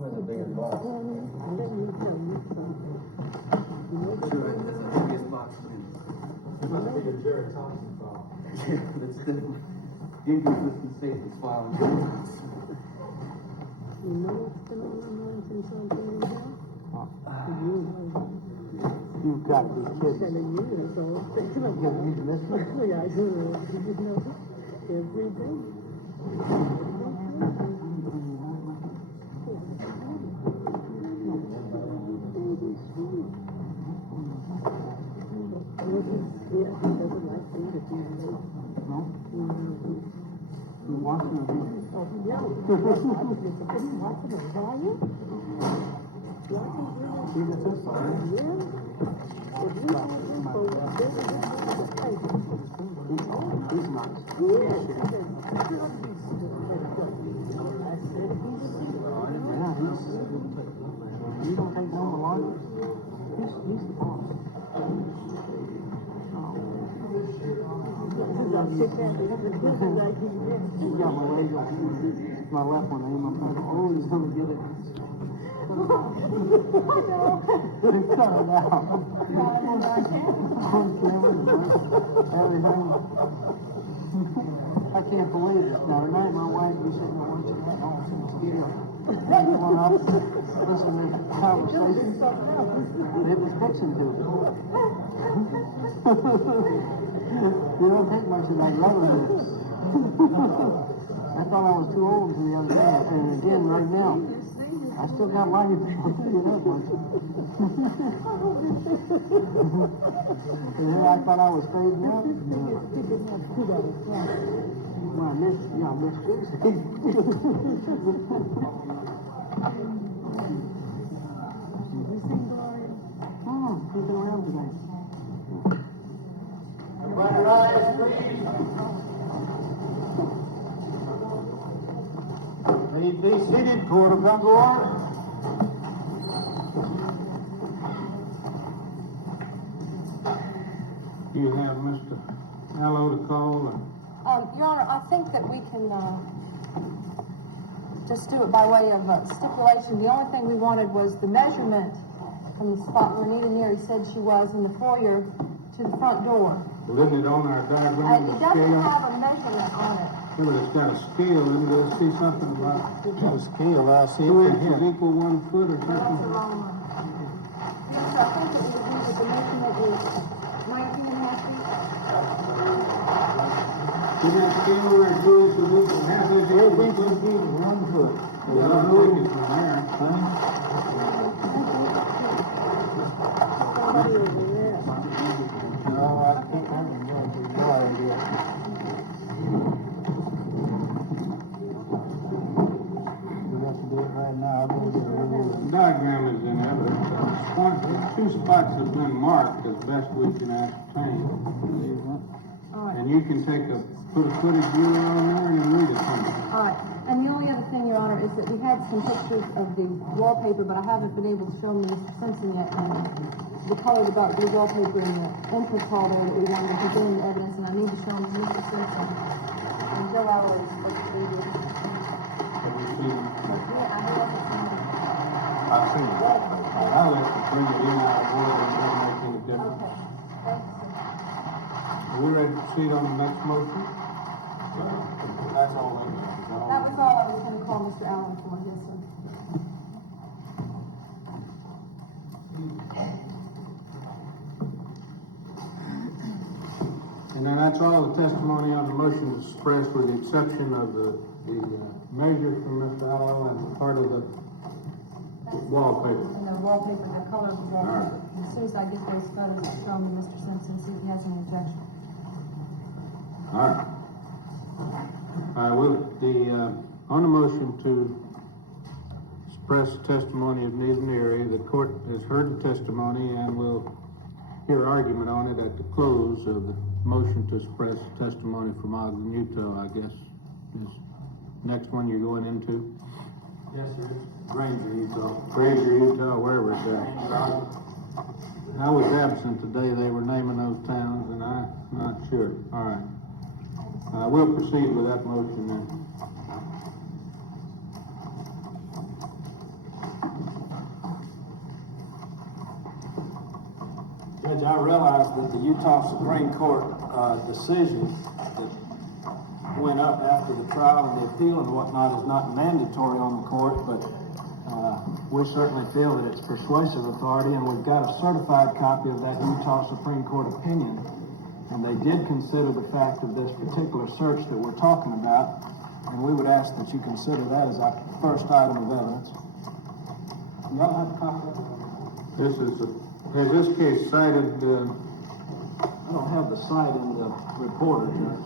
Where's the bigger box? Sure, that's the biggest box. You must be a Jerry Thompson file. Yeah, that's the inconsistent statements file. You know what's going on since something in here? You've got to be kidding. Telling you, that's all. You missed me? Yeah, I do. You just know every day. Yeah, he doesn't like things that you know. No? You watching it? Oh, yeah. Watching it, are you? See the fifth side? Yeah. If you have info, He's nice. yeah, You don't think one of the lawyers? He's the boss. He's got my leg up here. My left one, I'm oh, he's gonna get it. He's coming out. On camera, everything. I can't believe this. Now tonight my wife be sitting there watching that on some video. One up, listening to the conversation. It was fixing to. You don't think much of that rubber this. I thought I was too old for the other day, and again right now, I still got life, I'll tell you that much. And then I thought I was fading out. Well, I missed Tuesday. Oh, he's been around today. Everybody rise, please. Please be seated. Court will come to order. You have Mr. Allo to call? Your Honor, I think that we can just do it by way of stipulation. The only thing we wanted was the measurement from the spot where Nita Neary said she was in the foyer to the front door. Well, isn't it on our diagram, It the doesn't scale? have a measurement on it. Yeah, but it's got a scale, and does it see something about Got a scale, I see 2 it inches here. equal 1 foot or No, that's the something? wrong one. Yes, I think it would be that the measurement is 19 and a half feet. See that scale where it goes to this and half inch equal 1 foot? 1 foot. Well, I'll take it from there. somebody over there. No, I can't have no idea. We have to do it right now. I'm gonna get a little. The diagram is in evidence. Two spots have been marked as best we can ascertain. All right. And you can put a footage viewer on there and read it from it. All right, and the only other thing, Your Honor, is that we had some pictures of the wallpaper, but I haven't been able to show Mr. Simpson yet. The colored about blue wallpaper in the entrance hall there that we wanted to present in evidence, and I need to show them to Mr. Simpson. And Joe Allo is supposed to be here. Have you seen it? But yeah, I haven't seen it. I've seen it. I'll let you bring it in out of order and it doesn't make any difference. Okay, thanks, sir. Are we ready to proceed on the next motion? That's all it is. That was all I was going to call Mr. Allen for, yes, sir. And then that's all the testimony on the motion to suppress with the exception of the measure from Mr. Allen and part of the wallpaper. And the wallpaper, the colored wallpaper. As soon as I get those photos from Mr. Simpson, see if he has any objection. All right. On the motion to suppress the testimony of Nita Neary, the court has heard the testimony and will hear argument on it at the close of the motion to suppress the testimony from Ogden, Utah, I guess, is next one you're going into. Yes, sir. Granger, Utah, wherever it's at. I was absent today. They were naming those towns, and I'm not sure. All right. We'll proceed with that motion then. Judge, I realize that the Utah Supreme Court decision that went up after the trial and the appeal and whatnot is not mandatory on the court, but we certainly feel that it's persuasive authority, and we've got a certified copy of that Utah Supreme Court opinion, and they did consider the fact of this particular search that we're talking about, and we would ask that you consider that as our first item of evidence. Y'all have a copy of it? Has this case cited, I don't have the site in the reporter, Judge.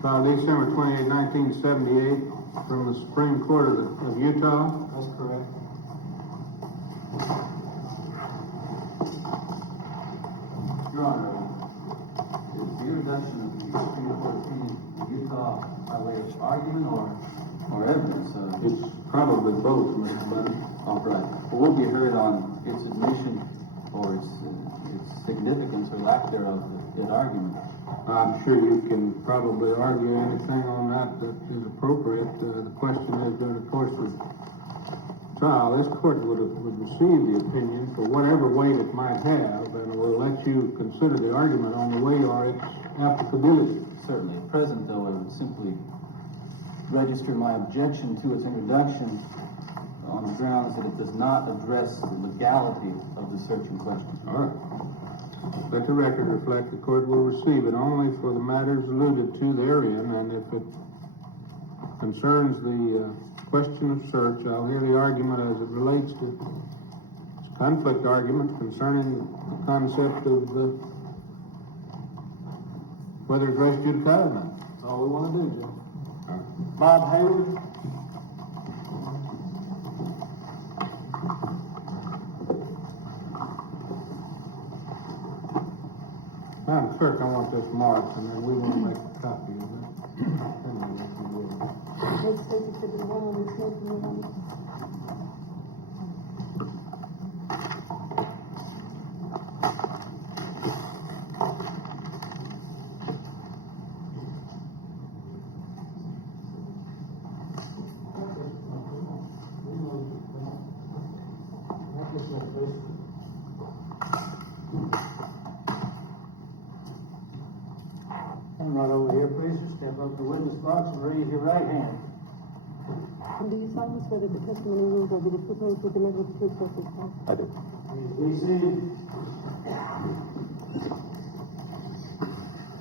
filed December 28, 1978, from the Supreme Court of Utah? That's correct. Your Honor, is the introduction of the Supreme Court opinion in Utah by way of argument or evidence? It's probably both, Mr. Bundy. All right. Well, we'll be heard on its admission or its significance or lack thereof in argument. I'm sure you can probably argue anything on that is appropriate. The question is, during the course of trial, this court would receive the opinion for whatever weight it might have, and will let you consider the argument on the weight or its applicability. Certainly. At present, though, I would simply register my objection to its introduction on the grounds that it does not address the legality of the search in question. All right. Let the record reflect the court will receive it only for the matters alluded to therein, and if it concerns the question of search, I'll hear the argument as it relates to conflict argument concerning the concept of whether it's res judicata or not. That's all we want to do, Judge. Bob Hayward. Madam Clerk, I want this marked, and then we want to make a copy of it. Legislature said they wanted to take me on. Come right over here, please. Step up to the witness box and raise your right hand. And do you solemnly swear that the testimony you will give is the truth with the level of the truth, so help you God? I do. Please be seated.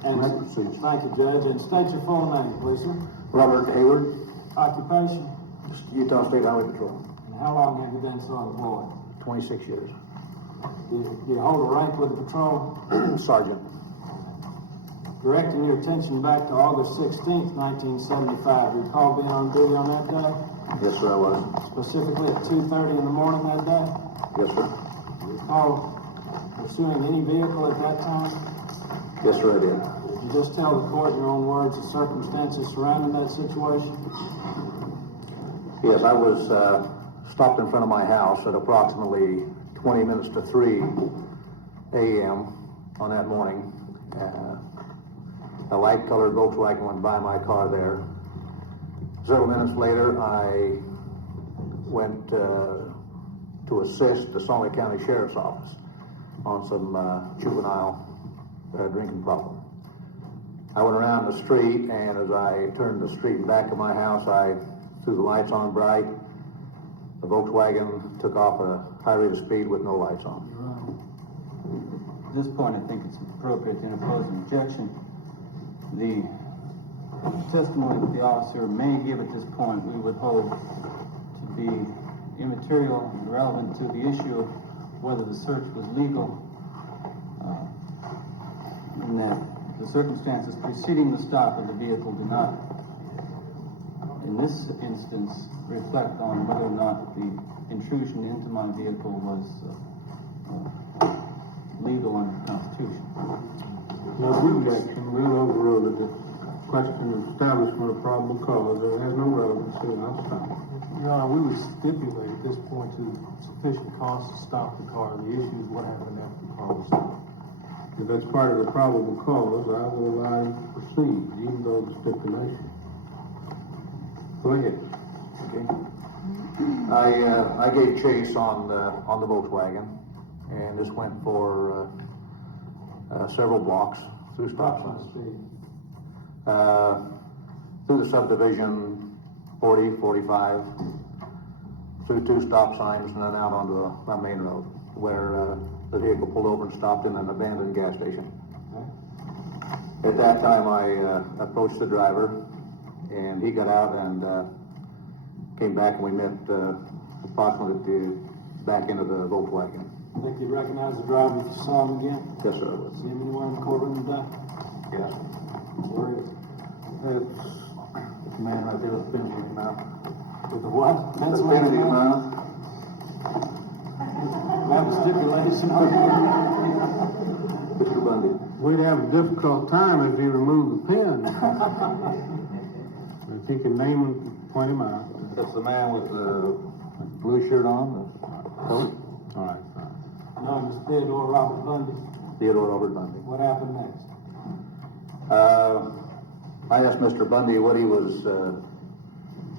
And thank you, Judge. And state your full name, please, sir. Robert Hayward, Occupation. Utah State Highway Patrol, And how long have you been so employed? 26 years. Do you hold a rank with the patrol? Sergeant. Directing your attention back to August 16th, 1975. You recall being on duty on that day? Yes, sir, I was. Specifically at 2:30 in the morning that day? Yes, sir. You recall pursuing any vehicle at that time? Yes, sir, I did. You just tell the court in your own words the circumstances surrounding that situation? Yes, I was stopped in front of my house at approximately 20 minutes to 3 a.m. on that morning. A light-colored Volkswagen went by my car there. Several minutes later, I went to assist the Salt Lake County Sheriff's Office on some juvenile drinking problem. I went around the street, and as I turned the street back of my house, I threw the lights on bright. The Volkswagen took off at a high rate of speed with no lights on. At this point, I think it's appropriate to interpose an objection. The testimony that the officer may give at this point we would hold to be immaterial and irrelevant to the issue of whether the search was legal, and that the circumstances preceding the stop of the vehicle do not, in this instance, reflect on whether or not the intrusion into my vehicle was legal under the Constitution. No objection. We'll overrule it. The question of establishment of probable cause has no relevancy outside. Your Honor, we would stipulate at this point to sufficient cause to stop the car. The issue is what happened after the car was stopped. If that's part of the probable cause, I will allow you to proceed, even though the stipulation. Go ahead. Okay. I gave chase on the Volkswagen, and this went for several blocks through stop signs. Through the subdivision, 40, 45, through 2 stop signs, and then out onto the main road, where the vehicle pulled over and stopped in an abandoned gas station. At that time, I approached the driver, and he got out and came back, and we met approximately back into the Volkswagen. Think you'd recognize the driver if you saw him again? Yes, sir. it was. See him anywhere in the courtroom today? Yes. Where is it? It's the man right there with the pen in his mouth. With the what? The Pencil pen in in his his mouth? mouth. That was stipulation on Mr. Bundy. We'd have a difficult time if he removed the pen. If he can name him, point him out. That's the man with the blue shirt on, the coat. All right, fine. No, Mr. Theodore Robert Bundy. Theodore Robert Bundy. What happened next? I asked Mr. Bundy what he was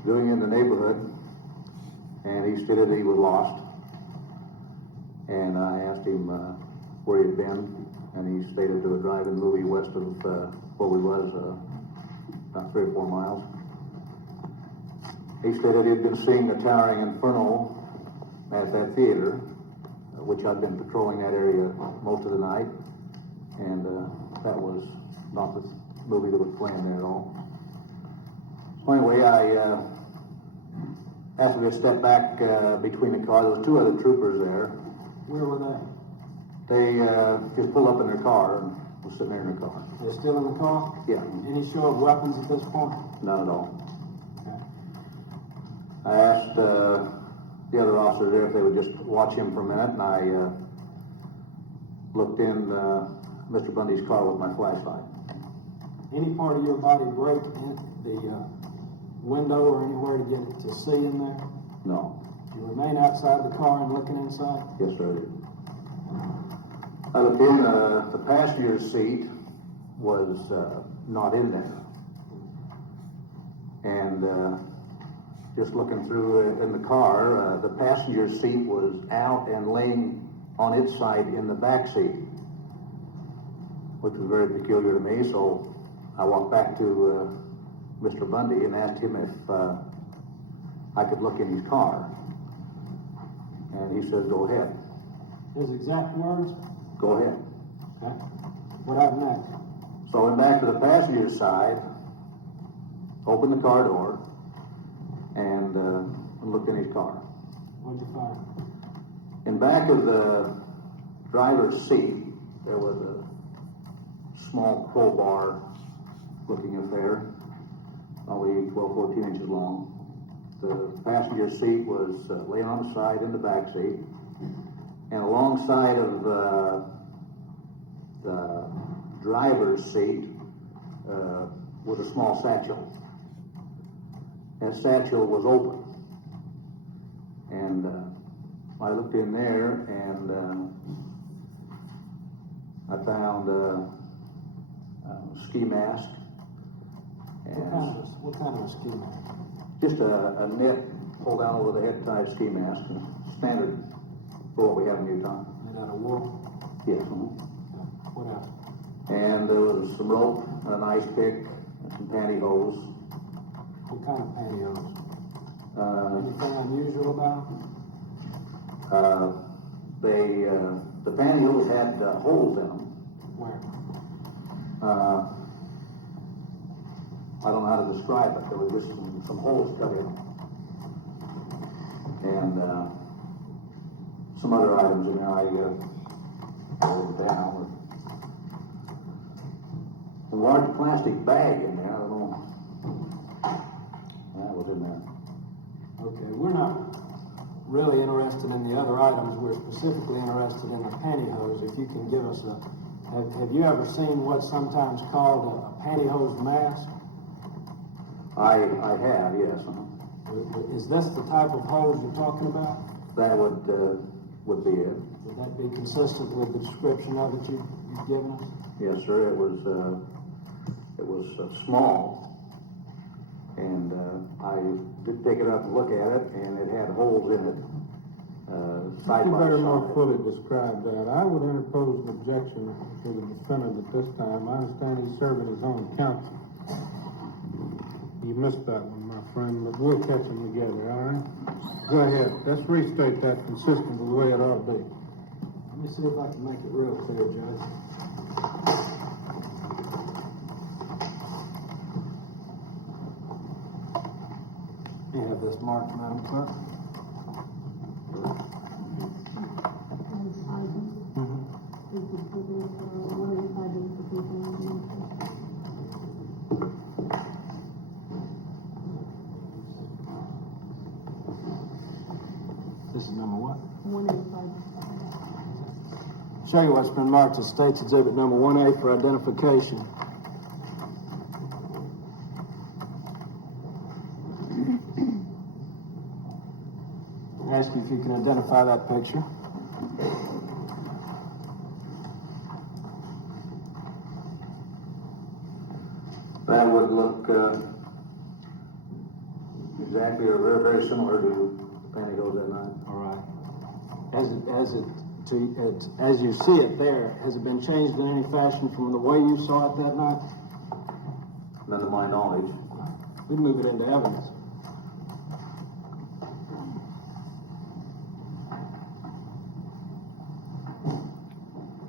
doing in the neighborhood, and he stated he was lost. And I asked him where he had been, and he stated to a drive-in movie west of where we was, about 3 or 4 miles. He stated he had been seeing the Towering Inferno at that theater, which I'd been patrolling that area most of the night, and that was not the movie that was playing there at all. So anyway, I asked him to step back between the cars. There was 2 other troopers there. Where were they? They just pulled up in their car and was sitting there in their car. They're still in the car? Yeah, Any show of weapons at this point? not at all. Okay. I asked the other officers there if they would just watch him for a minute, and I looked in Mr. Bundy's car with my flashlight. Any part of your body break in the window or anywhere to get to see in there? No. You remain outside the car and looking inside? Yes, sir, I did. I looked in, the passenger seat was not in there. And just looking through in the car, the passenger seat was out and laying on its side in the back seat, which was very peculiar to me. So I walked back to Mr. Bundy and asked him if I could look in his car. And he said, go ahead. His exact words? Go ahead. Okay. What happened next? So I went back to the passenger side, opened the car door, and looked in his car. What'd you find? In back of the driver's seat, there was a small crowbar looking affair, probably 12, 14 inches long. The passenger seat was laying on the side in the back seat, and alongside of the driver's seat was a small satchel. That satchel was open, and I looked in there, and I found a ski mask, and What kind of a ski mask? just a net pulled down over the head type ski mask, standard for what we have in Utah. Made out of wool? Yes. What else? And there was some rope, an ice pick, and some pantyhose. What kind of pantyhose? Uh, Anything unusual about them? the pantyhose had holes in them. Where? I don't know how to describe it. There were just some holes cut in them. And some other items in there. I wrote it down. A large plastic bag in there. I don't know. That was in there. Okay, we're not really interested in the other items. We're specifically interested in the pantyhose. If you can give us have you ever seen what's sometimes called a pantyhose mask? I have, yes. Is this the type of hose you're talking about? That would be it. Would that be consistent with the description of it you've given us? Yes, sir. It was small, and I did pick it up and look at it, and it had holes in it side You by better more side. fully describe that. I would interpose an objection to the defendant at this time. I understand he's serving his own counsel. You missed that one, my friend, but we'll catch them together, all right? Go ahead. Let's restate that consistent with the way it ought to be. Let me see if I can make it real clear, Judge. You have this marked, Madam Clerk? This is number what? 185. Show you what's been marked as State's Exhibit number 1A for identification. I ask you if you can identify that picture. That would look exactly or very, very similar to pantyhose that night. All right. As you see it there, has it been changed in any fashion from the way you saw it that night? None of my knowledge. We'd move it into evidence.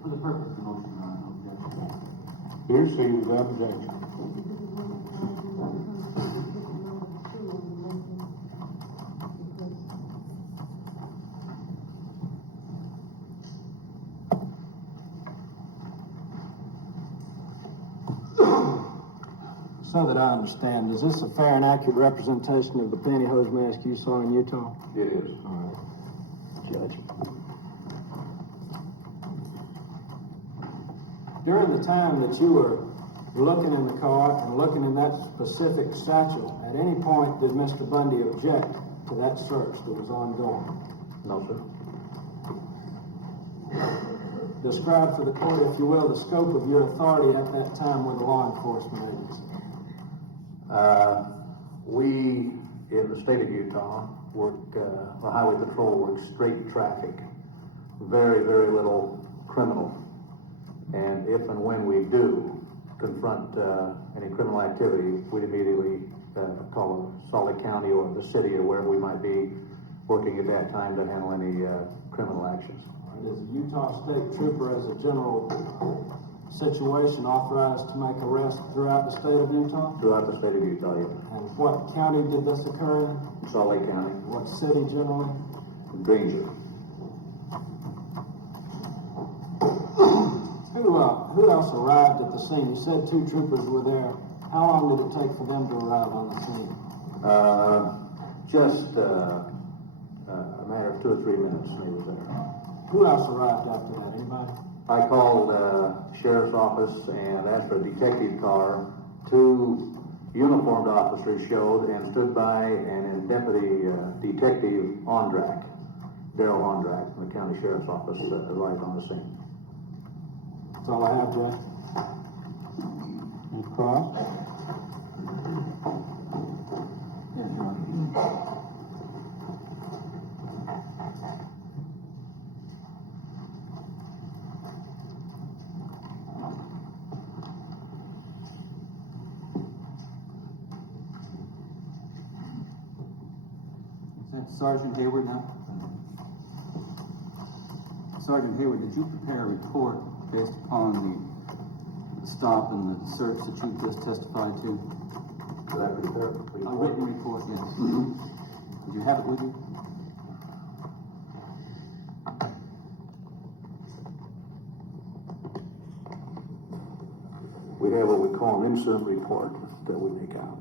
For the purpose of the motion, no objection. Here, see the objection. So that I understand, is this a fair and accurate representation of the pantyhose mask you saw in Utah? It is. All right. Judge. During the time that you were looking in the car and looking in that specific satchel, at any point did Mr. Bundy object to that search that was ongoing? No, sir. Describe for the court, if you will, the scope of your authority at that time with the law enforcement agency. We, in the state of Utah, work, the highway patrol works straight traffic. Very, very little criminal. And if and when we do confront any criminal activity, we'd immediately call Salt Lake County or the city or wherever we might be working at that time to handle any criminal actions. Is a Utah State Trooper, as a general situation, authorized to make arrests throughout the state of Utah? Throughout the state of Utah, yes. And what county did this occur in? Salt Lake County, What city generally? Granger. Who else arrived at the scene? You said 2 troopers were there. How long did it take for them to arrive on the scene? Just a matter of 2 or 3 minutes, and he was there. Who else arrived after that? Anybody? I called sheriff's office and asked for a detective car. 2 uniformed officers showed and stood by, and Deputy Detective Ondrak, Daryl Ondrak, from the county sheriff's office, arrived on the scene. That's all I have, Jay. You cross? Yes, Your Honor. Is that Sergeant Hayward now? Sergeant Hayward, did you prepare a report based upon the stop and the search that you just testified to? Did I prepare a A report? written report, yes. Did you have it with you? We have what we call an incident report that we make out.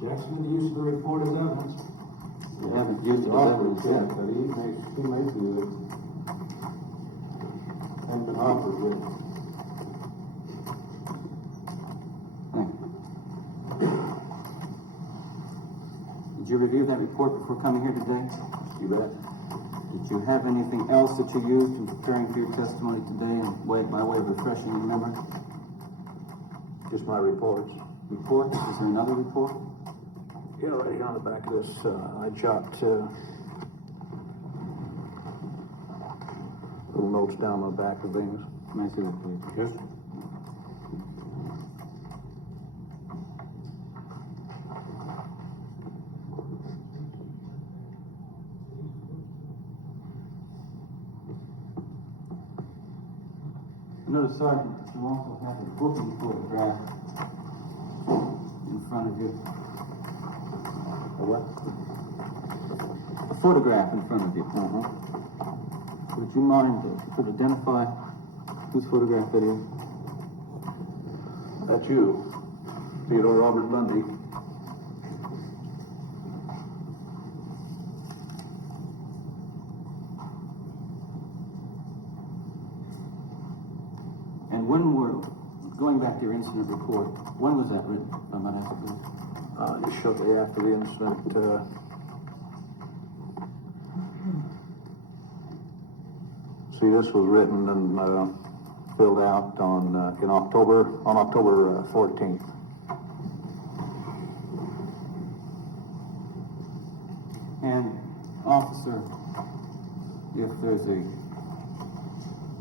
Objection to the use of the report as evidence. You haven't used it as evidence Yeah, yet. but he may do it. Ain't been offered with. Thank you. Did you review that report before coming here today? You bet. Did you have anything else that you used in preparing for your testimony today by way of refreshing your memory? Just my reports. Reports, is there another report? Yeah, right here on the back of this, I jot, little notes down on the back of things. May I see that, please? Yes. Another sergeant, you also have a booking photograph in front of you. A what? A photograph in front of you. Would you mind if you could identify whose photograph it is? That's you, Theodore Robert Bundy. And when we're going back to your incident report, when was that written? I'm not asking. Just shortly after the incident, see, this was written and filled out on October 14th. And officer, if there's a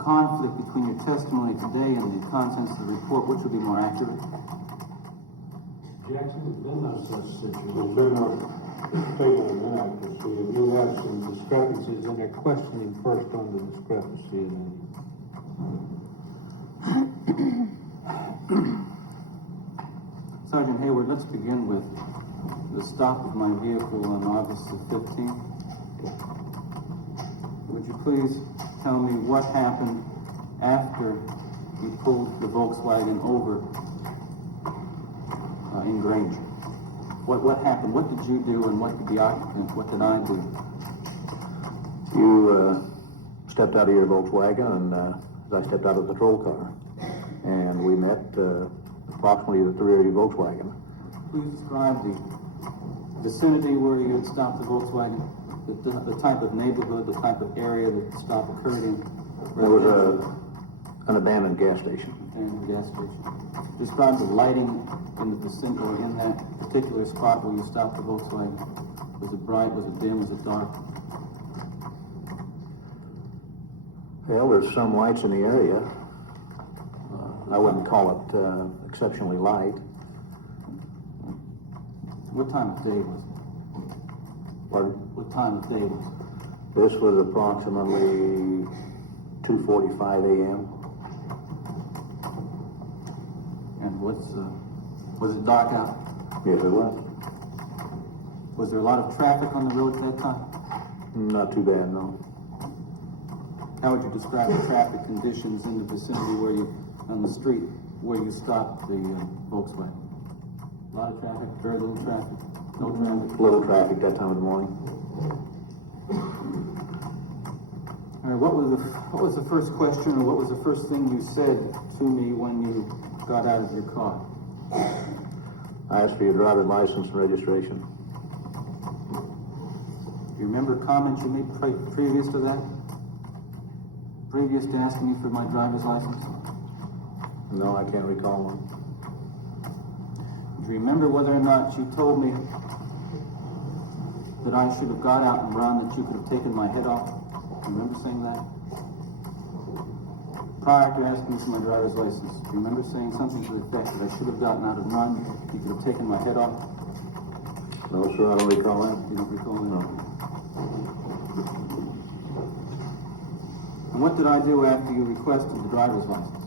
conflict between your testimony today and the contents of the report, which would be more accurate? Jackson, there's been no such situation. There's been no statement of inaccuracy. You have some discrepancies in there, questioning first on the discrepancy and then. Sergeant Hayward, let's begin with the stop of my vehicle on August the 15th. Would you please tell me what happened after you pulled the Volkswagen over in Granger? What happened? What did you do and what did the occupant, what did I do? You stepped out of your Volkswagen and I stepped out of the patrol car. And we met approximately at the rear of your Volkswagen. Please describe the vicinity where you had stopped the Volkswagen, the type of neighborhood, the type of area that the stop occurred in. There was an abandoned gas station. And gas station. Describe the lighting in the vicinity, or in that particular spot where you stopped the Volkswagen. Was it bright? Was it dim? Was it dark? Well, there's some lights in the area. I wouldn't call it exceptionally light. What time of day was it? Pardon? What time of day was it? This was approximately 2:45 a.m. And was it dark out? Yes, it was. Was there a lot of traffic on the road at that time? Not too bad, no. How would you describe the traffic conditions in the vicinity where you, on the street, where you stopped the Volkswagen? A lot of traffic, very little traffic, no traffic? Little traffic that time of the morning. All right, what was the first question, or what was the first thing you said to me when you got out of your car? I asked for your driver's license and registration. Do you remember comments you made previous to that? Previous to asking me for my driver's license? No, I can't recall one. Do you remember whether or not you told me that I should have got out and run, that you could have taken my head off? Do you remember saying that? Prior to asking me for my driver's license, do you remember saying something to the effect that I should have gotten out and run, you could have taken my head off? No, sir, I don't recall that. You don't recall that? No. And what did I do after you requested the driver's license?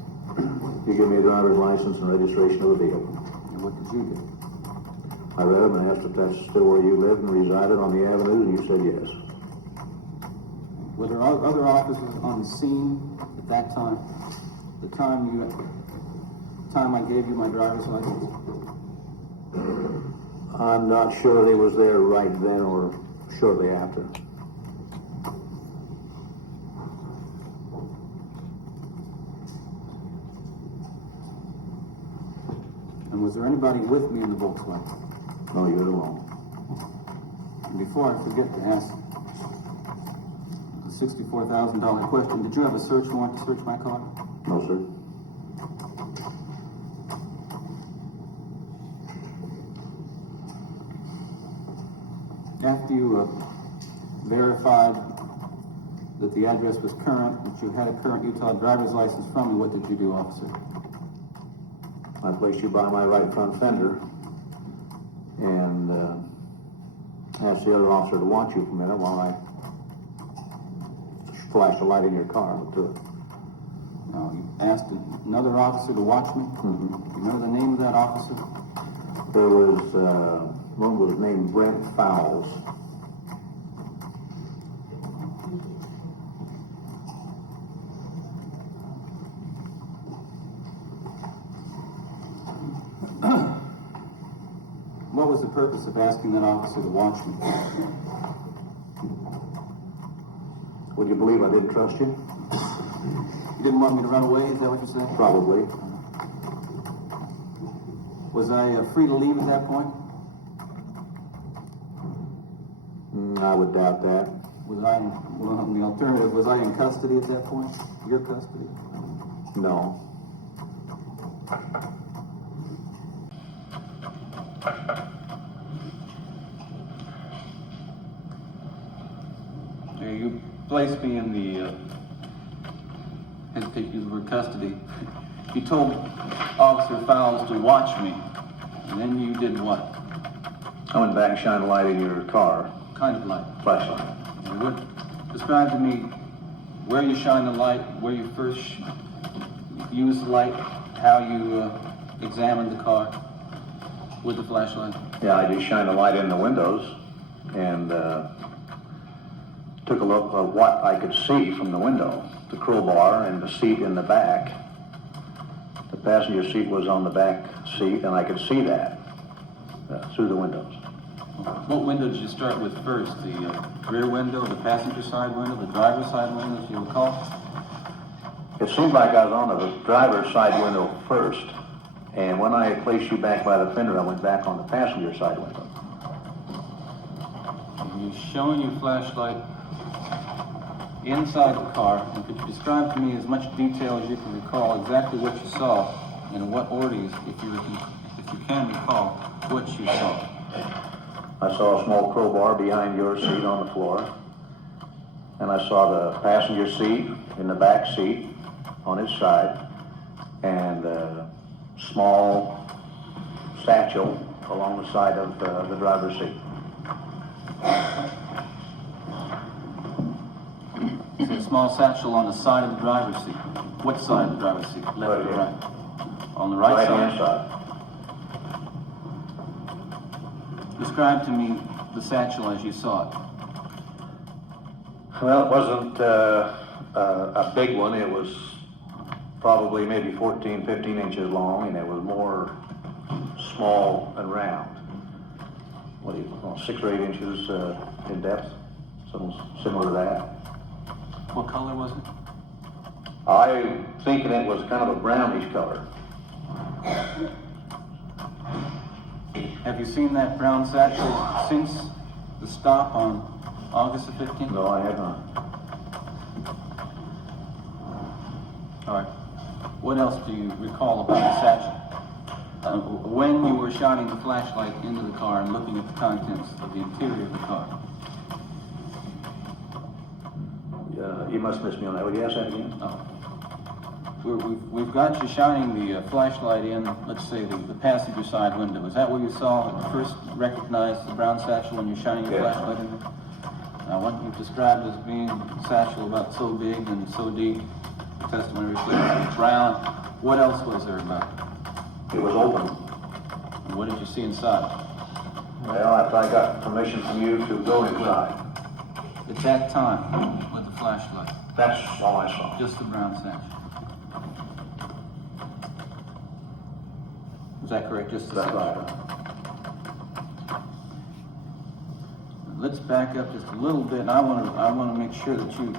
You give me a driver's license and registration of the vehicle. And what did you do? I read them and asked if that's still where you lived and resided on the avenue, and you said yes. Were there other officers on the scene at that time? The time I gave you my driver's license? I'm not sure they was there right then or shortly after. And was there anybody with me in the Volkswagen? No, you were alone. And before I forget to ask the $64,000 question, did you have a search warrant to search my car? No, sir. After you verified that the address was current, that you had a current Utah driver's license from you, what did you do, officer? I placed you by my right front fender and asked the other officer to watch you for a minute while I flashed a light in your car. You asked another officer to watch me? Mm-hmm. You remember the name of that officer? There was one was named Brent Fowles. What was the purpose of asking that officer to watch me? Would you believe I didn't trust you? You didn't want me to run away, is that what you're saying? Probably. Was I free to leave at that point? I would doubt that. Was I, well, the alternative, was I in custody at that point? Your custody? No. You placed me in the, hesitate to use the word custody. You told Officer Fowles to watch me, and then you did what? I went back and shined a light in your car. What kind of light? Flashlight. You would describe to me where you shine the light, where you first used the light, how you examined the car with the flashlight. Yeah, I just shined a light in the windows and took a look at what I could see from the window. The crowbar and the seat in the back. The passenger seat was on the back seat, and I could see that through the windows. What window did you start with first? The rear window, the passenger side window, the driver's side window, as you recall? It seemed like I was on the driver's side window first, and when I had placed you back by the fender, I went back on the passenger side window. And you showing your flashlight inside the car, and could you describe to me as much detail as you can recall exactly what you saw, and in what order, if you can recall, what you saw? I saw a small crowbar behind your seat on the floor, and I saw the passenger seat in the back seat on its side, and a small satchel along the side of the driver's seat. Is a small satchel on the side of the driver's seat? What side of the driver's seat? Left or right? On the right Right-hand side? side. Describe to me the satchel as you saw it. Well, it wasn't a big one. It was probably maybe 14, 15 inches long, and it was more small and round. What do you call 6 or 8 inches in depth, something similar to that. What color was it? I'm thinking it was kind of a brownish color. Have you seen that brown satchel since the stop on August the 15th? No, I have not. All right. What else do you recall about the satchel? When you were shining the flashlight into the car and looking at the contents of the interior of the car? You must miss me on that. Would you ask that again? Oh. We've got you shining the flashlight in, let's say, the passenger side window. Is that where you saw first recognized the brown satchel when you're shining your flashlight in there? Now, what you've described as being a satchel about so big and so deep, the testimony reflects it was brown. What else was there about it? It was open. And what did you see inside? Well, after I got permission from you to go inside, At that time, with the flashlight, that's all I saw. just the brown satchel. Is that correct? Just the That's satchel? right. Let's back up just a little bit. I want to make sure that you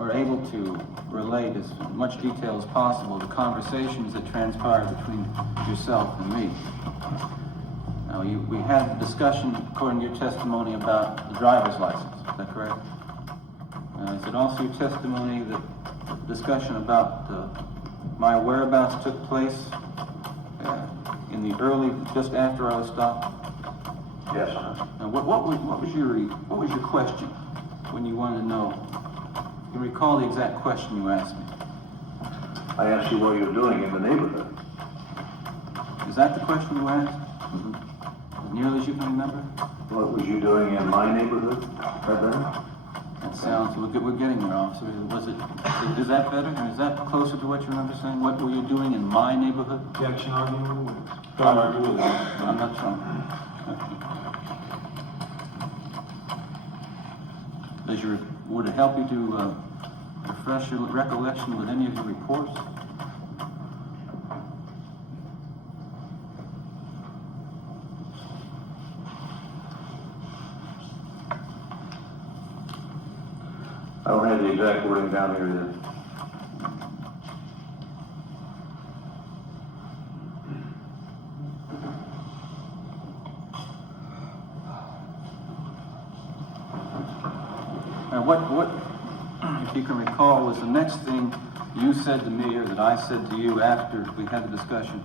are able to relate as much detail as possible the conversations that transpired between yourself and me. Now, we had a discussion, according to your testimony, about the driver's license. Is that correct? Is it also your testimony that discussion about my whereabouts took place in the early, just after I was stopped? Yes, sir. Now, what was your question when you wanted to know? You recall the exact question you asked me? I asked you what you were doing in the neighborhood. Is that the question you asked? As nearly as you can remember? What was you doing in my neighborhood? That better? That sounds, we're getting there, officer. Is that better? And is that closer to what you remember saying? What were you doing in my neighborhood? Objection argument? I'm not sure. Would it help you to refresh your recollection with any of your reports? I don't have the exact wording down here either. And what, if you can recall, was the next thing you said to me or that I said to you after we had the discussion?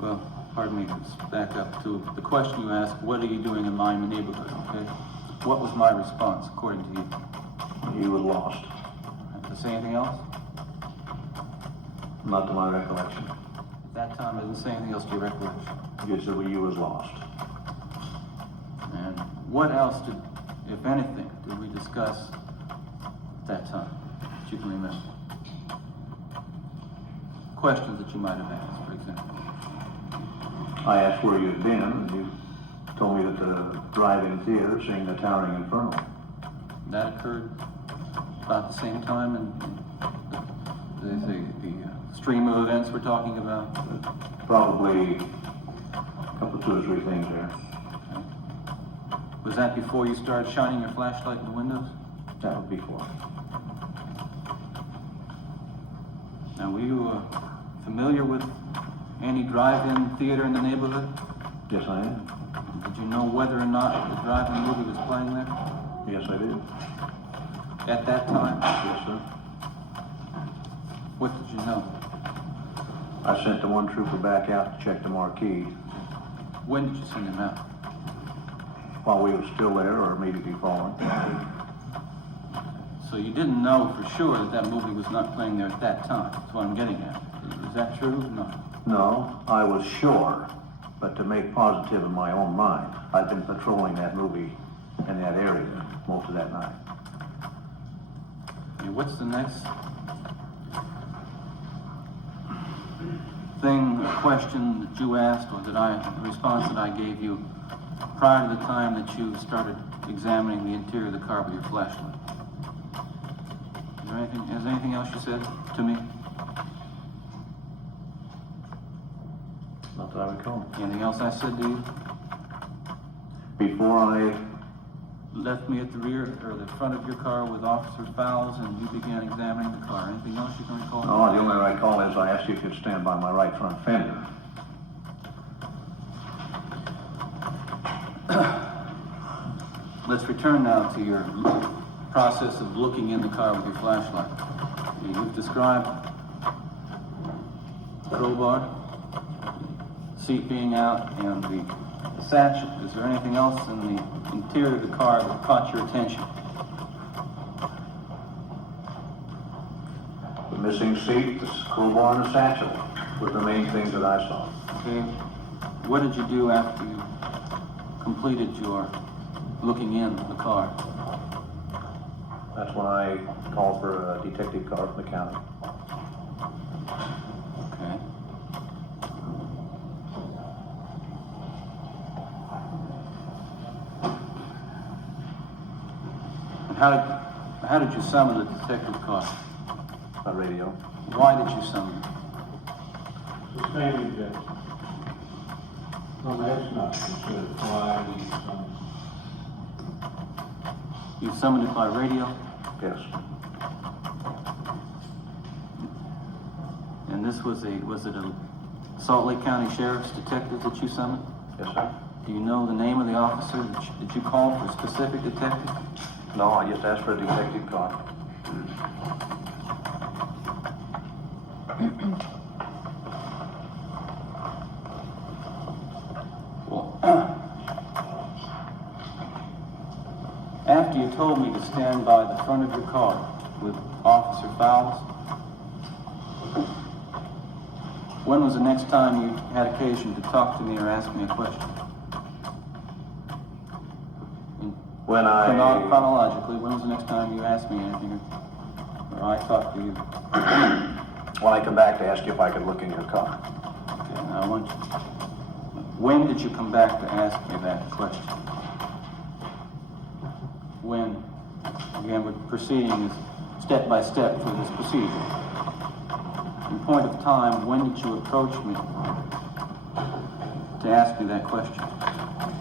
Well, pardon me, let's back up to the question you asked, what are you doing in my neighborhood, okay? What was my response, according to you? You were lost. To say anything else? Not to my recollection. At that time, I didn't say anything else to your recollection. You said well, you was lost. And what else did, if anything, did we discuss at that time that you can remember? Questions that you might have asked, for example. I asked where you had been, and you told me that the drive-in theater seeing the Towering Inferno. That occurred about the same time, and the stream of events we're talking about. Probably a couple, 2 or 3 things there. Okay. Was that before you started shining your flashlight in the windows? That was before. Now, were you familiar with any drive-in theater in the neighborhood? Yes, I am. Did you know whether or not the drive-in movie was playing there? Yes, I did. At that time? Yes, sir. What did you know? I sent the one trooper back out to check the marquee When did you send him out? while we were still there or immediately following. So you didn't know for sure that that movie was not playing there at that time. That's what I'm getting at. Is that true? No. No, I was sure, but to make positive in my own mind, I'd been patrolling that movie in that area most of that night. Okay, what's the next thing, question that you asked, or the response that I gave you prior to the time that you started examining the interior of the car with your flashlight? Is there anything else you said to me? Not that I recall. Anything else I said to you? Before I, Left me at the rear or the front of your car with Officer Fowles and you began examining the car. Anything else you can recall? no, the only recall is I asked you if you'd stand by my right front fender. Let's return now to your process of looking in the car with your flashlight. You've described the crowbar, seat being out, and the satchel. Is there anything else in the interior of the car that caught your attention? The missing seat, the crowbar, and the satchel were the main things that I saw. Okay. What did you do after you completed your looking in the car? That's when I called for a detective car from the county. Okay. And how did you summon the detective car? By radio. Why did you summon it? Sustained objection. No, that's not considered why we You summoned it by radio? Yes. And this was it a Salt Lake County Sheriff's detective that you summoned? Yes, sir. Do you know the name of the officer? Did you call for a specific detective? No, I just asked for a detective car. Well, after you told me to stand by the front of your car with Officer Fowles? When was the next time you had occasion to talk to me or ask me a question? When I... Chronologically, when was the next time you asked me anything or I talked to you? When I come back to ask you if I could look in your car. Okay, now I want you... When did you come back to ask me that question? When? Again, we're proceeding step by step through this procedure. In point of time, when did you approach me to ask me that question?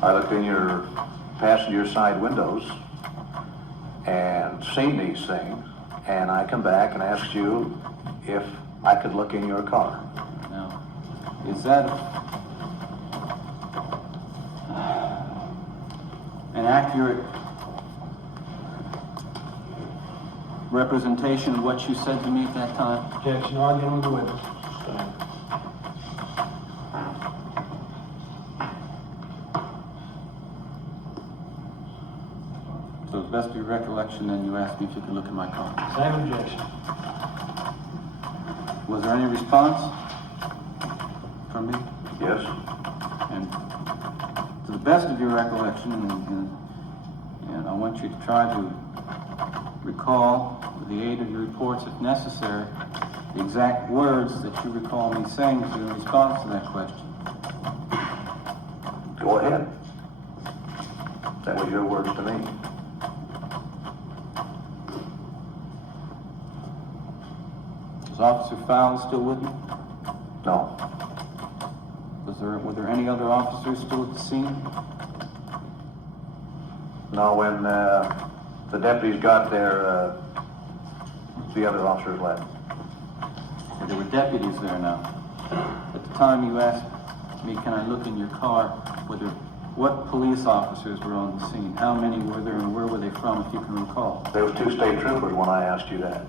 I looked in your passenger side windows and seen these things, and I come back and asked you if I could look in your car. Now, is that an accurate representation of what you said to me at that time? Objection, arguing with the witness. So, to the best of your recollection, then you asked me if you could look in my car. Same objection. Was there any response from me? Yes? And to the best of your recollection, and I want you to try to recall, with the aid of your reports if necessary, the exact words that you recall me saying to you in response to that question. Go ahead. That was your words to me. Was Officer Fowles still with me? No. Were there any other officers still at the scene? No, when the deputies got there, the other officers left. There were deputies there now. At the time you asked me, can I look in your car, what police officers were on the scene? How many were there and where were they from, if you can recall? There was 2 state troopers when I asked you that.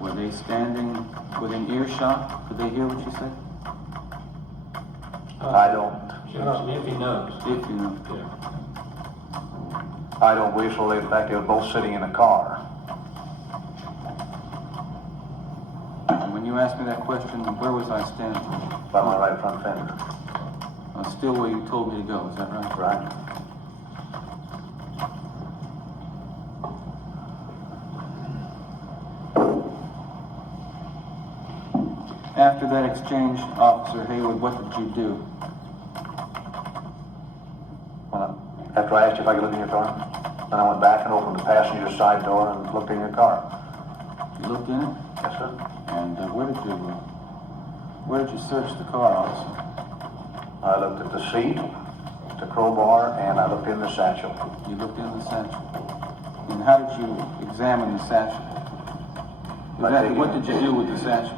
Were they standing within earshot? Could they hear what you said? I don't. If he knows. If you know. I don't believe so. In fact, they were both sitting in a car. And when you asked me that question, where was I standing? By my right front fender. Still where you told me to go, is that right? Right. After that exchange, Officer Hayward, what did you do? After I asked you if I could look in your car, then I went back and opened the passenger side door and looked in your car. You looked in it? Yes, sir. And where did you search the car, officer? I looked at the seat, the crowbar, and I looked in the satchel. You looked in the satchel. And how did you examine the satchel? Exactly what did you do with the satchel?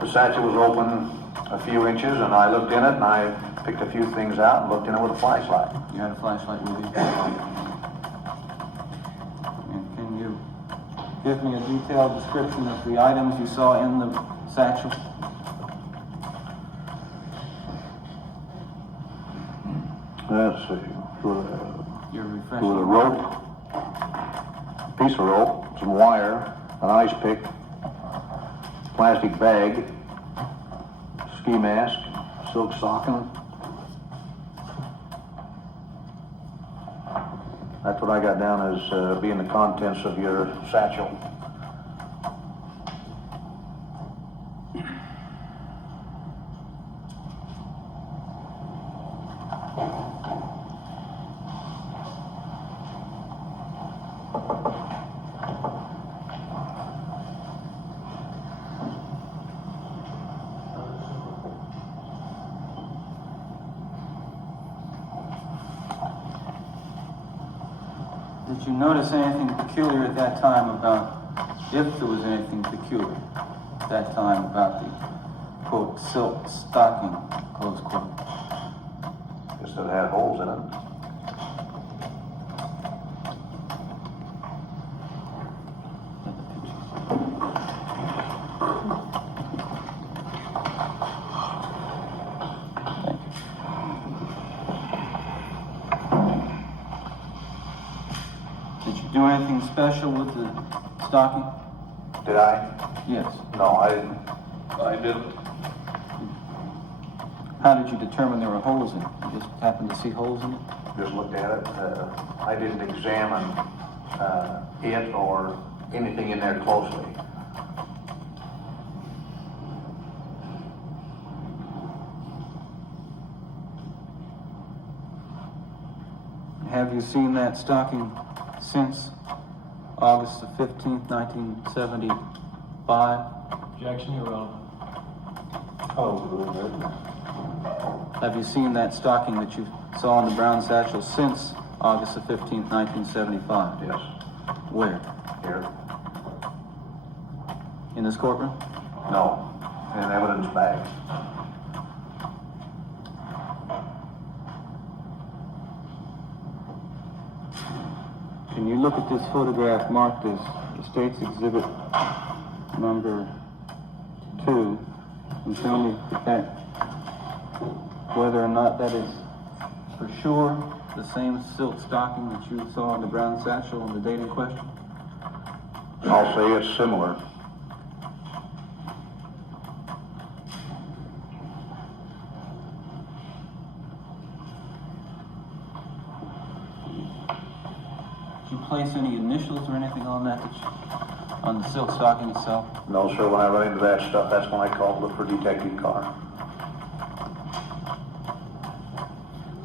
The satchel was open a few inches, and I looked in it, and I picked a few things out and looked in it with a flashlight. You had a flashlight with you? And can you give me a detailed description of the items you saw in the satchel? Let's see. Your With a refreshing. rope, piece of rope, some wire, an ice pick, plastic bag, ski mask, silk stocking. That's what I got down as being the contents of your satchel. Did you notice anything peculiar at that time about, if there was anything peculiar at that time about the, quote, silk stocking, close quote? Guess it had holes in it. do anything special with the stocking? Did I? Yes. No, I didn't. How did you determine there were holes in it? You just happened to see holes in it? Just looked at it. I didn't examine it or anything in there closely. Have you seen that stocking since August the 15th, 1975? Objection, Your Honor. Have you seen that stocking that you saw in the brown satchel since August the 15th, 1975? Yes. Where? Here. In this courtroom? No. In an evidence bag. Can you look at this photograph marked as the State's Exhibit number 2 and tell me whether or not that is for sure the same silk stocking that you saw in the brown satchel on the date in question? I'll say it's similar. Did you place any initials or anything on that, on the silk stocking itself? No, sir, when I run into that stuff, that's when I call to look for Detective Carr.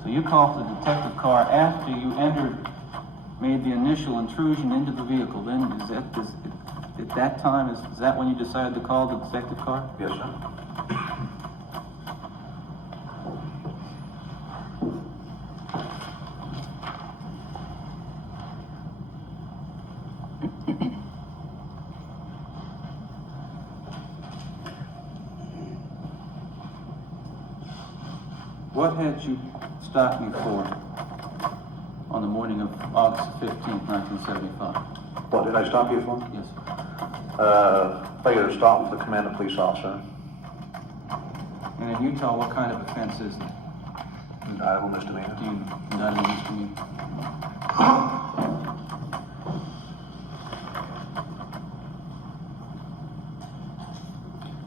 So you called the detective car after you made the initial intrusion into the vehicle. Then at that time, is that when you decided to call the detective car? Yes, sir. What had you stopped me for on the morning of August 15th, 1975? What did I stop you for? Yes. Failure to stop with the command of police officer. And in Utah, what kind of offense is that? Indictable misdemeanor. Do you indict a misdemeanor?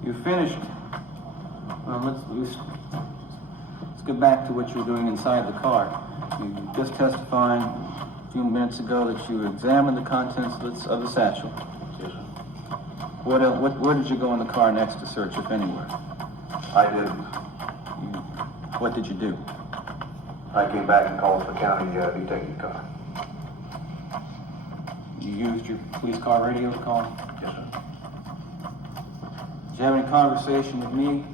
You finished. Well, let's get back to what you were doing inside the car. You were just testifying a few minutes ago that you examined the contents of the satchel. Yes, sir. Where did you go in the car next to search, if anywhere? I didn't. What did you do? I came back and called the county detective car. You used your police car radio to call? Yes, sir. Did you have any conversation with me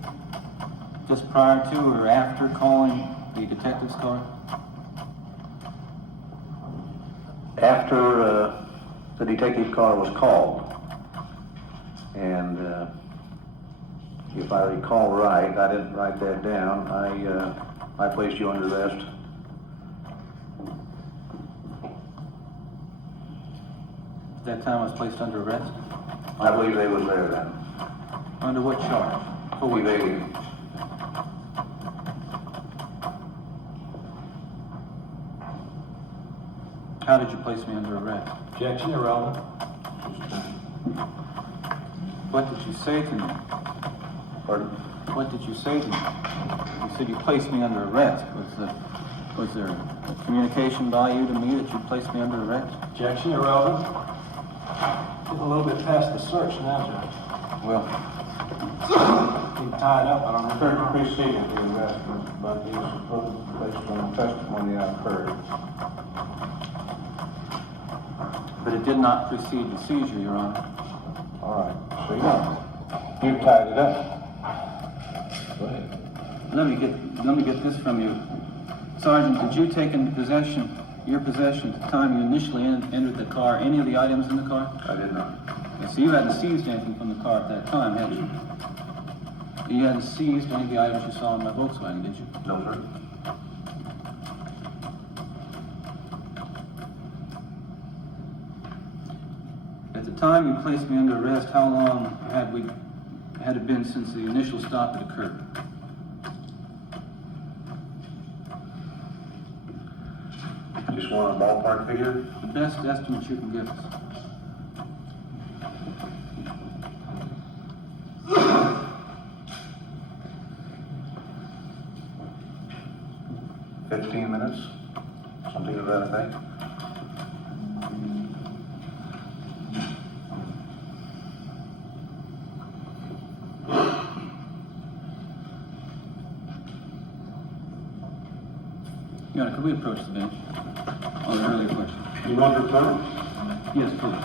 just prior to or after calling the detective's car? After the detective car was called, and if I recall right, I didn't write that down, I placed you under arrest. At that time I was placed under arrest? I believe they was there then. Under what charge? For what? Evading. How did you place me under arrest? Objection, Your Honor. What did you say to me? Pardon? What did you say to me? You said you placed me under arrest. Was there a communication by you to me that you placed me under arrest? Objection, Your Honor. Getting a little bit past the search now, Judge. Well, Being tied up, I don't know. Certain preceding the arrest, but he was supposed to based on testimony I've heard. but it did not precede the seizure, Your Honor. All right, so you tied it up. Go ahead. Let me get this from you. Sergeant, did you take into your possession at the time you initially entered the car, any of the items in the car? I did not. Okay, so you hadn't seized anything from the car at that time, had you? You hadn't seized any of the items you saw in my Volkswagen, did you? No, sir. At the time you placed me under arrest, how long had it been since the initial stop had occurred? Just want a ballpark figure? The best estimate you can give us. $15, something of that effect. Your Honor, could we approach the bench on the earlier question? You want to return? Yes, please.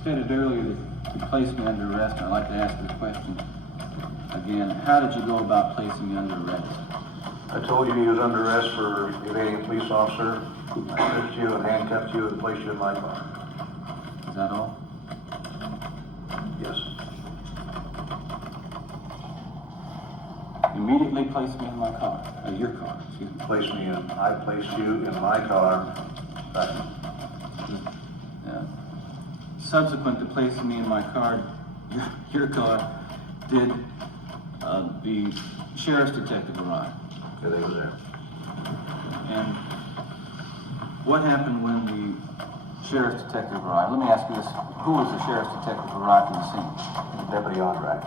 Stated earlier that you placed me under arrest, and I'd like to ask you a question again. How did you go about placing me under arrest? I told you he was under arrest for evading a police officer. I stripped you and handcuffed you and placed you in my car. Is that all? Yes. Immediately placed me in my car, your car, excuse me. I placed you in my car. Subsequent to placing me in my car, your car, did the sheriff's detective arrive? Okay, they were there. And what happened when the sheriff's detective arrived? Let me ask you this. Who was the sheriff's detective who arrived on the scene? Deputy Ondrack.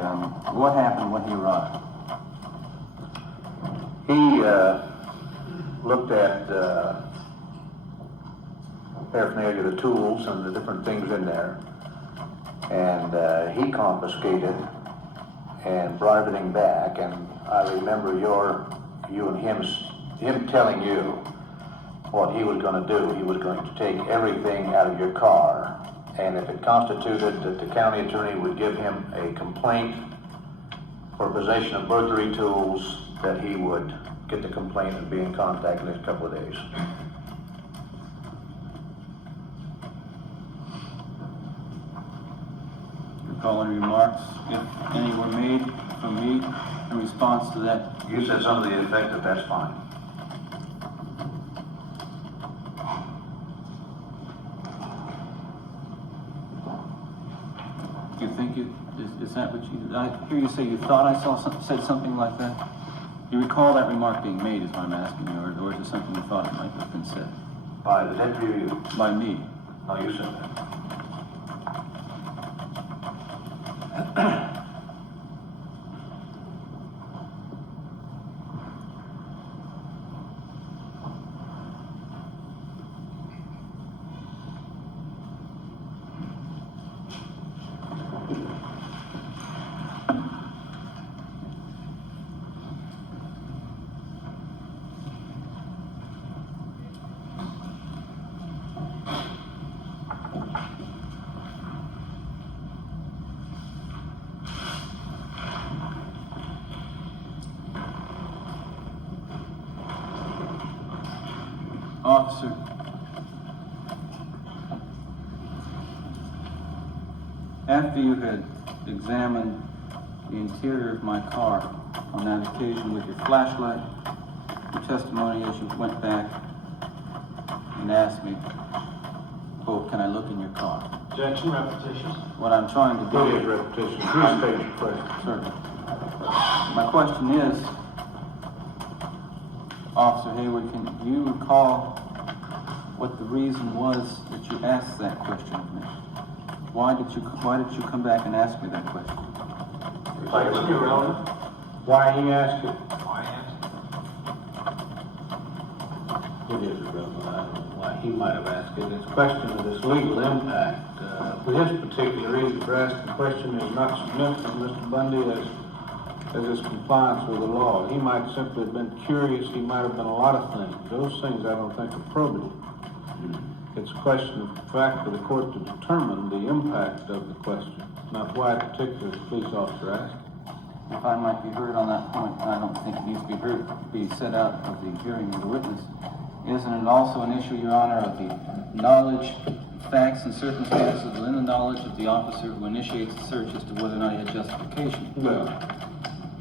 And what happened when he arrived? He looked at paraphernalia, the tools and the different things in there, and he confiscated and brought everything back. And I remember you and him telling you what he was going to do. He was going to take everything out of your car, and if it constituted that the county attorney would give him a complaint for possession of burglary tools, that he would get the complaint and be in contact in the next couple of days. Recall any remarks, if any were made from me in response to that? You said something to the effect that that's fine. You think is that what you, I hear you say you thought I said something like that? You recall that remark being made is what I'm asking you, or is it something you thought it might have been said? By the deputy or you? By me. No, you said that. Officer, after you had examined the interior of my car on that occasion with your flashlight, your testimony as you went back and asked me, quote, can I look in your car? Objection, repetition. What I'm trying to do Please, repetition. Please state your question. Certainly. My question is, Officer Hayward, can you recall what the reason was that you asked that question of me? Why did you come back and ask me that question? Question irrelevant. Why he asked it? Why ask? It is irrelevant. I don't know why he might have asked it. It's a question of this legal impact. For his particular reason for asking the question is not significant, Mr. Bundy, as his compliance with the law. He might simply have been curious. He might have been a lot of things. Those things I don't think are probative. It's a question of fact for the court to determine the impact of the question, not why a particular police officer asked. If I might be heard on that point, I don't think it needs to be set out of the hearing of the witness. Isn't it also an issue, Your Honor, of the knowledge, facts, and circumstances within the knowledge of the officer who initiates the search as to whether or not he had justification? Well,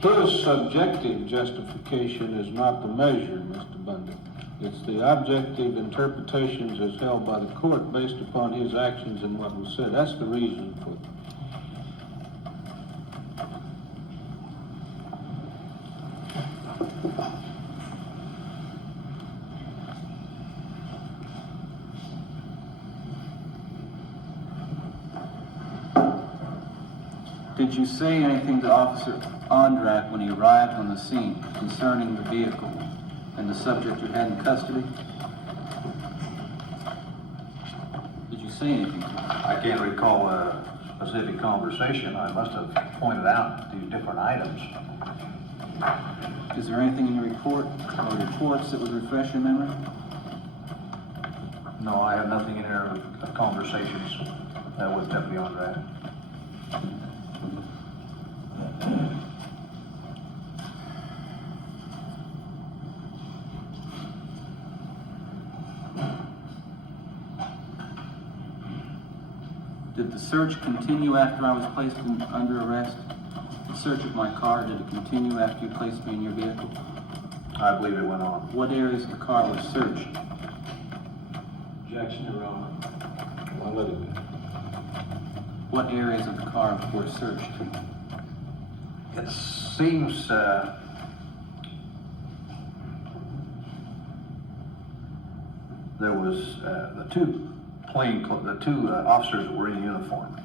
his subjective justification is not the measure, Mr. Bundy. It's the objective interpretations as held by the court based upon his actions and what was said. That's the reason for it. Did you say anything to Officer Ondrak when he arrived on the scene concerning the vehicle and the subject you had in custody? Did you say anything to him? I can't recall a specific conversation. I must have pointed out the different items. Is there anything in your report or reports that would refresh your memory? No, I have nothing in there of conversations with Deputy Andre. Did the search continue after I was placed under arrest? The search of my car, did it continue after you placed me in your vehicle? I believe it went on. What areas of the car were searched? Objection irrelevant. I'll let it be. What areas of the car were searched? It seems there was the two officers that were in uniform.